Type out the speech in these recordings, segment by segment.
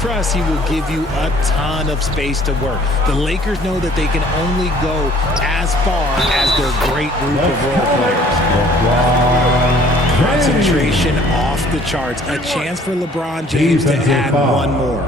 trust, he will give you a ton of space to work. The Lakers know that they can only go as far as their great group of role players. Concentration off the charts. A chance for LeBron James to add one more.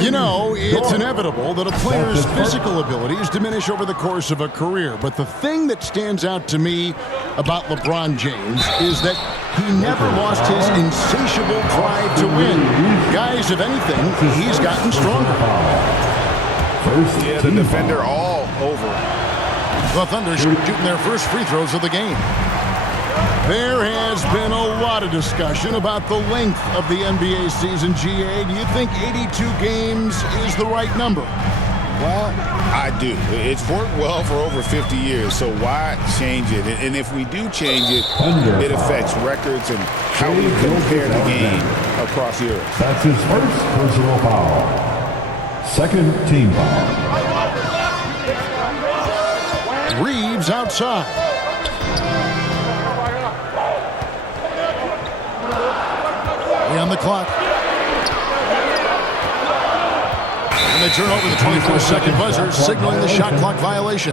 You know, it's inevitable that a player's physical abilities diminish over the course of a career. But the thing that stands out to me about LeBron James is that he never lost his insatiable drive to win. Guys, if anything, he's gotten stronger. Yeah, the defender all over. The Thunder shooting their first free throws of the game. There has been a lot of discussion about the length of the NBA season, GA. Do you think 82 games is the right number? Well, I do. It's worked well for over 50 years, so why change it? And if we do change it, it affects records and how we compare the game across Europe. That's his first personal foul. Second team foul. Reeves outside. On the clock. And they turn over the 24-second buzzer, signaling the shot clock violation.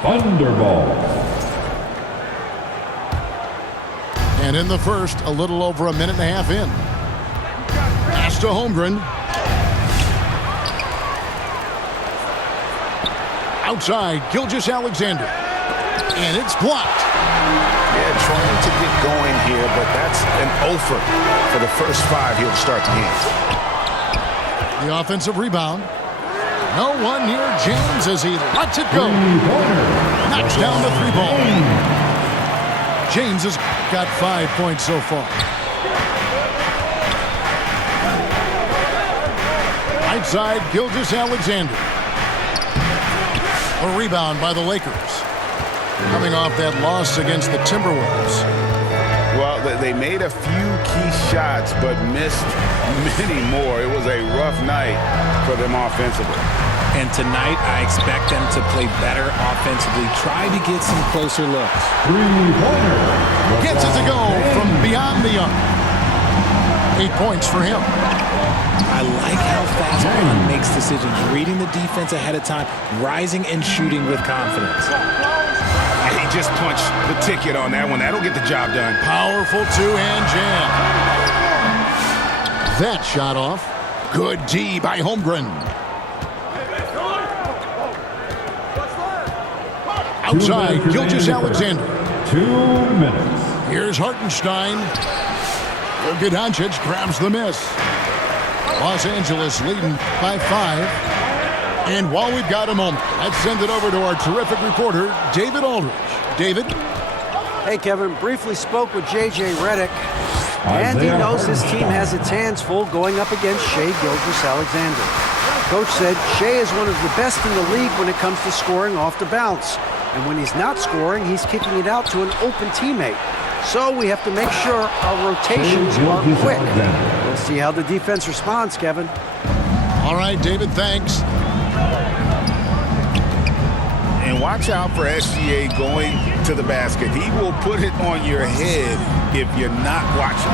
Thunderball. And in the first, a little over a minute and a half in. Pass to Holmgren. Outside, Gilgeous-Alexander. And it's blocked. Yeah, trying to get going here, but that's an offer for the first 5 here to start the game. The offensive rebound. No one near James as he lets it go. Knocks down the 3-ball. James has got 5 points so far. Right side, Gilgeous-Alexander. A rebound by the Lakers. Coming off that loss against the Timberwolves. Well, they made a few key shots, but missed many more. It was a rough night for them offensively. And tonight, I expect them to play better offensively. Try to get some closer looks. Three-pointer. Gets it to go from beyond the arc. 8 points for him. I like how fast Bron makes decisions, reading the defense ahead of time, rising and shooting with confidence. And he just punched the ticket on that one. That'll get the job done. Powerful two-hand jam. That shot off. Good D by Holmgren. Outside, Gilgeous-Alexander. 2 minutes. Here's Hartenstein. Luka Doncic grabs the miss. Los Angeles leading by 5. And while we've got a moment, let's send it over to our terrific reporter, David Aldridge. David? Hey, Kevin. Briefly spoke with J.J. Redick. And he knows his team has its hands full going up against Shai Gilgeous-Alexander. Coach said Shai is one of the best in the league when it comes to scoring off the bounce. And when he's not scoring, he's kicking it out to an open teammate. So we have to make sure our rotations are quick. We'll see how the defense responds, Kevin. All right, David, thanks. And watch out for SGA going to the basket. He will put it on your head if you're not watching.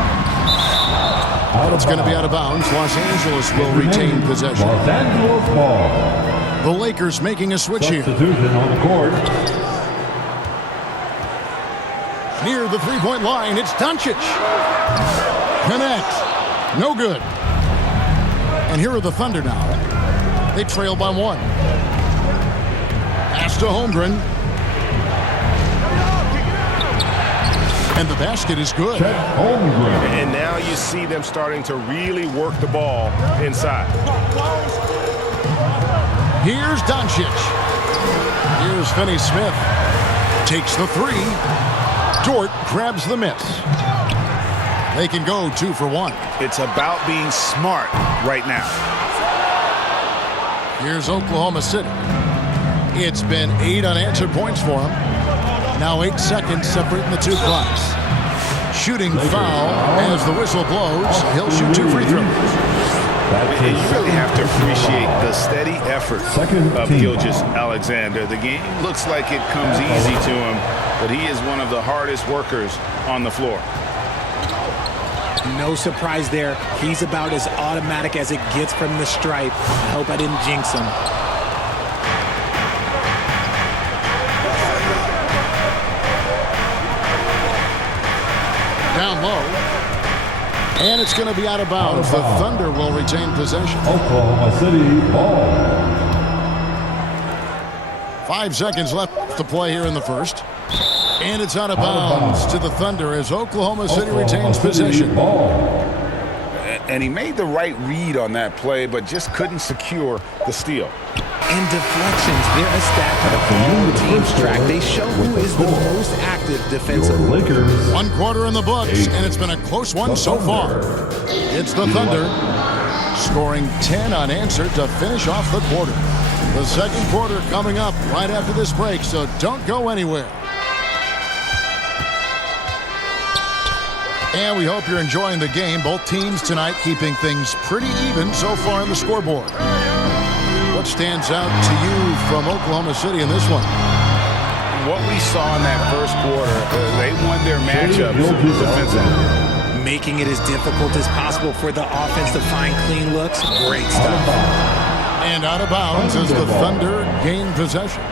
It's going to be out of bounds. Los Angeles will retain possession. Los Angeles ball. The Lakers making a switch here. Substitution on the court. Near the three-point line, it's Doncic. Connect. No good. And here are the Thunder now. They trail by 1. Pass to Holmgren. And the basket is good. And now you see them starting to really work the ball inside. Here's Doncic. Here's Finney-Smith. Takes the 3. Dort grabs the miss. They can go 2 for 1. It's about being smart right now. Here's Oklahoma City. It's been 8 unanswered points for them. Now 8 seconds separating the 2 clocks. Shooting foul as the whistle blows. He'll shoot 2 free throws. appreciate the steady effort of Gilgeous Alexander. The game looks like it comes easy to him, but he is one of the hardest workers on the floor. No surprise there. He's about as automatic as it gets from the stripe. I hope I didn't jinx him. Down low. And it's going to be out of bounds. The Thunder will retain possession. Oklahoma City ball. 5 seconds left to play here in the first. And it's out of bounds to the Thunder as Oklahoma City retains possession. And he made the right read on that play, but just couldn't secure the steal. And deflections, they're a stat that all teams track. They show who is the most active defensively. One quarter in the books, and it's been a close one so far. It's the Thunder scoring 10 unanswered to finish off the quarter. The second quarter coming up right after this break, so don't go anywhere. And we hope you're enjoying the game. Both teams tonight keeping things pretty even so far on the scoreboard. What stands out to you from Oklahoma City in this one? What we saw in that first quarter, they won their matchups defensively. Making it as difficult as possible for the offense to find clean looks. Great stuff. And out of bounds as the Thunder gain possession.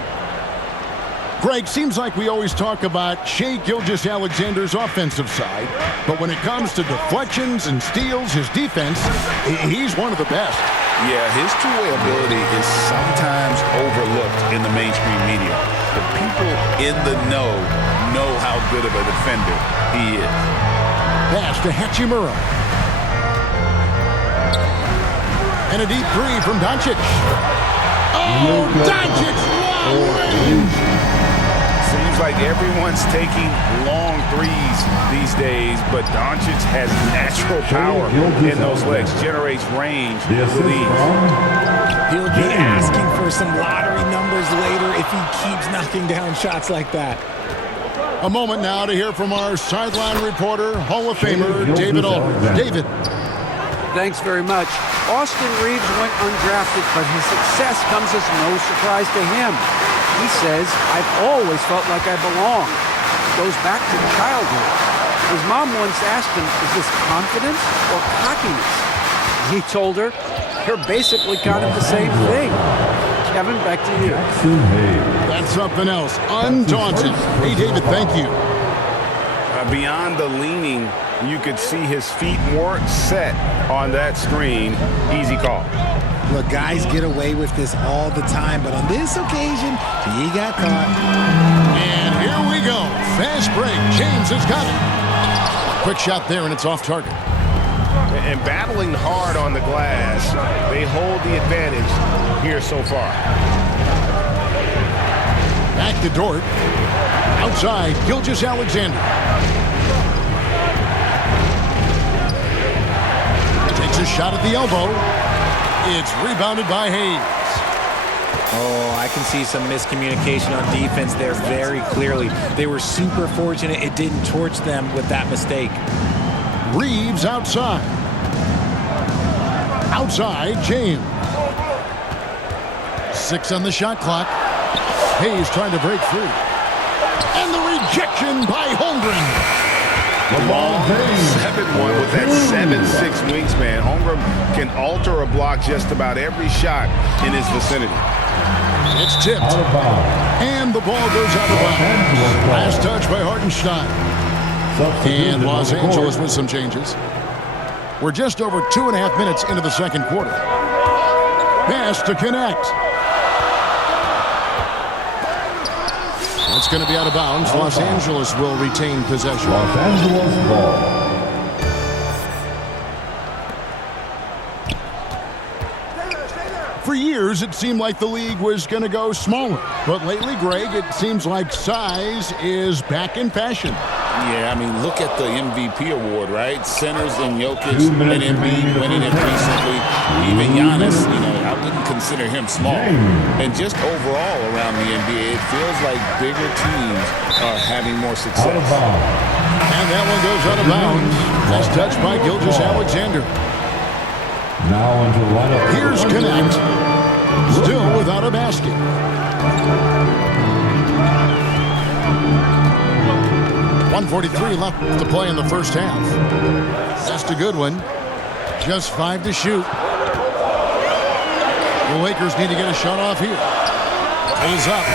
Greg, seems like we always talk about Shai Gilgeous-Alexander's offensive side, but when it comes to deflections and steals, his defense, he's one of the best. Yeah, his two-way ability is sometimes overlooked in the mainstream media. But people in the know how good of a defender he is. Pass to Hachimura. And a deep three from Doncic. Oh, Doncic! Wow! Seems like everyone's taking long threes these days, but Doncic has natural power in those legs, generates range with ease. He'll be asking for some lottery numbers later if he keeps knocking down shots like that. A moment now to hear from our sideline reporter, Hall of Famer David Aldridge. David. Thanks very much. Austin Reeves went undrafted, but his success comes as no surprise to him. He says, I've always felt like I belong. It goes back to childhood. His mom once asked him, is this confidence or cockiness? He told her, you're basically kind of the same thing. Kevin, back to you. That's something else. Undaunted. Hey, David, thank you. Beyond the leaning, you could see his feet more set on that screen. Easy call. Look, guys get away with this all the time, but on this occasion, he got caught. And here we go. Fast break. James has got it. Quick shot there, and it's off target. And battling hard on the glass, they hold the advantage here so far. Back to Dort. Outside, Gilgeous-Alexander. Takes a shot at the elbow. It's rebounded by Hayes. Oh, I can see some miscommunication on defense there very clearly. They were super fortunate it didn't torch them with that mistake. Reeves outside. Outside, James. 6 on the shot clock. Hayes trying to break free. And the rejection by Holmgren. Long 7-1 with that 7'6" wingspan. Holmgren can alter a block just about every shot in his vicinity. It's tipped. And the ball goes out of bounds. Last touch by Hartenstein. And Los Angeles with some changes. We're just over 2.5 minutes into the second quarter. Pass to connect. It's going to be out of bounds. Los Angeles will retain possession. Los Angeles ball. For years, it seemed like the league was going to go smaller. But lately, Greg, it seems like size is back in fashion. Yeah, I mean, look at the MVP award, right? Centers and Jokic and Embiid winning it recently. Even Giannis, I wouldn't consider him small. And just overall around the NBA, it feels like bigger teams are having more success. And that one goes out of bounds. Nice touch by Gilgeous-Alexander. Now into the lineup. Here's Connect. Still without a basket. .143 left to play in the first half. That's a good one. Just 5 to shoot. The Lakers need to get a shot off here. Pulls up.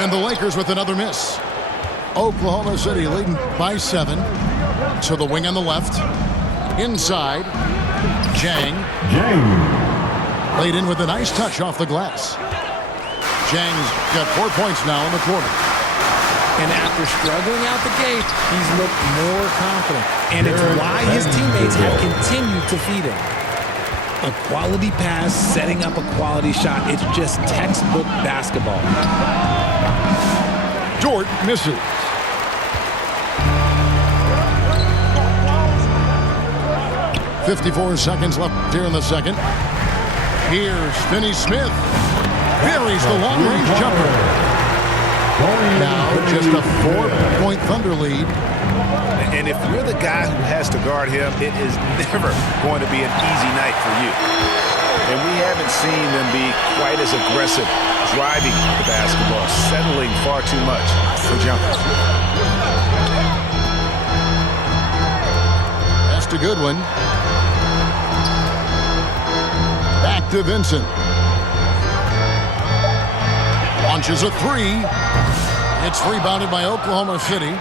And the Lakers with another miss. Oklahoma City leading by 7. To the wing on the left. Inside. Jang. Laid in with a nice touch off the glass. Jang's got 4 points now in the quarter. And after struggling out the gate, he's looked more confident. And it's why his teammates have continued to feed him. A quality pass, setting up a quality shot. It's just textbook basketball. Dort misses. .54 seconds left here in the second. Here's Finney-Smith. Buries the long-range jumper. Now just a 4-point Thunder lead. And if you're the guy who has to guard him, it is never going to be an easy night for you. And we haven't seen them be quite as aggressive driving the basketball, settling far too much for jumpers. That's a good one. Back to Vincent. Launches a 3. It's rebounded by Oklahoma City.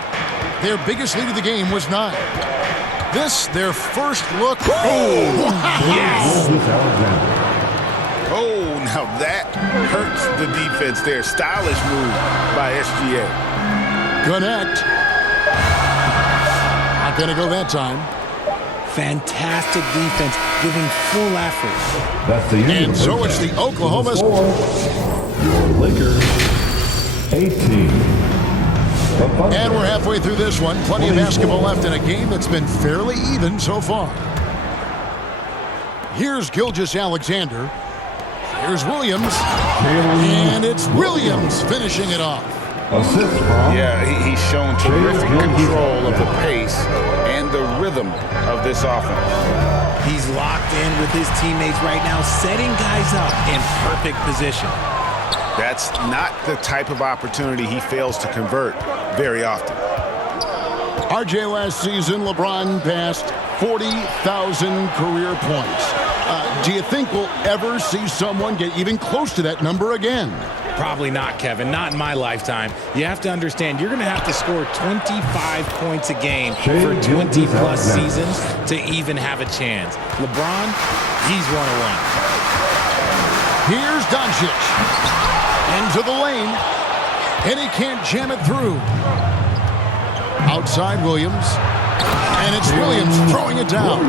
Their biggest lead of the game was 9. This, their first look. Oh, Yes! Oh, now that hurts the defense there. Stylish move by SGA. Connect. Not going to go that time. Fantastic defense, giving full effort. That's the And so it's the Oklahoma. Your Lakers 18. And we're halfway through this one. Plenty of basketball left in a game that's been fairly even so far. Here's Gilgeous-Alexander. Here's Williams. And it's Williams finishing it off. Assist from. Yeah, he's shown terrific control of the pace and the rhythm of this offense. He's locked in with his teammates right now, setting guys up in perfect position. That's not the type of opportunity he fails to convert very often. RJ last season, LeBron passed 40,000 career points. Do you think we'll ever see someone get even close to that number again? Probably not, Kevin. Not in my lifetime. You have to understand, you're going to have to score 25 points a game for 20-plus seasons to even have a chance. LeBron, he's 101. Here's Doncic. Into the lane. And he can't jam it through. Outside Williams. And it's Williams throwing it down.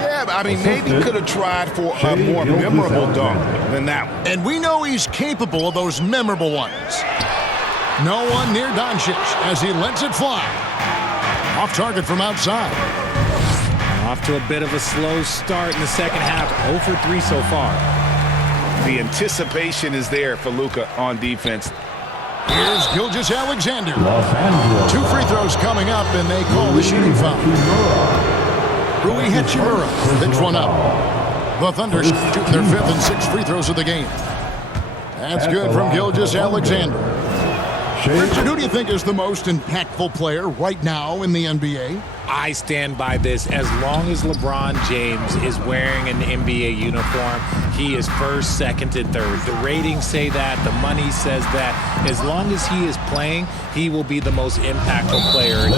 Yeah, I mean, maybe could have tried for a more memorable dunk than that one. And we know he's capable of those memorable ones. No one near Doncic as he lets it fly. Off target from outside. Off to a bit of a slow start in the second half. 0 for 3 so far. The anticipation is there for Luka on defense. Here's Gilgeous-Alexander. 2 free throws coming up, and they call the shooting foul. Rui Hachimura picks one up. The Thunder shooting their 5th and 6th free throws of the game. That's good from Gilgeous-Alexander. Richard, who do you think is the most impactful player right now in the NBA? I stand by this. As long as LeBron James is wearing an NBA uniform, he is first, second, and third. The ratings say that. The money says that. As long as he is playing, he will be the most impactful player in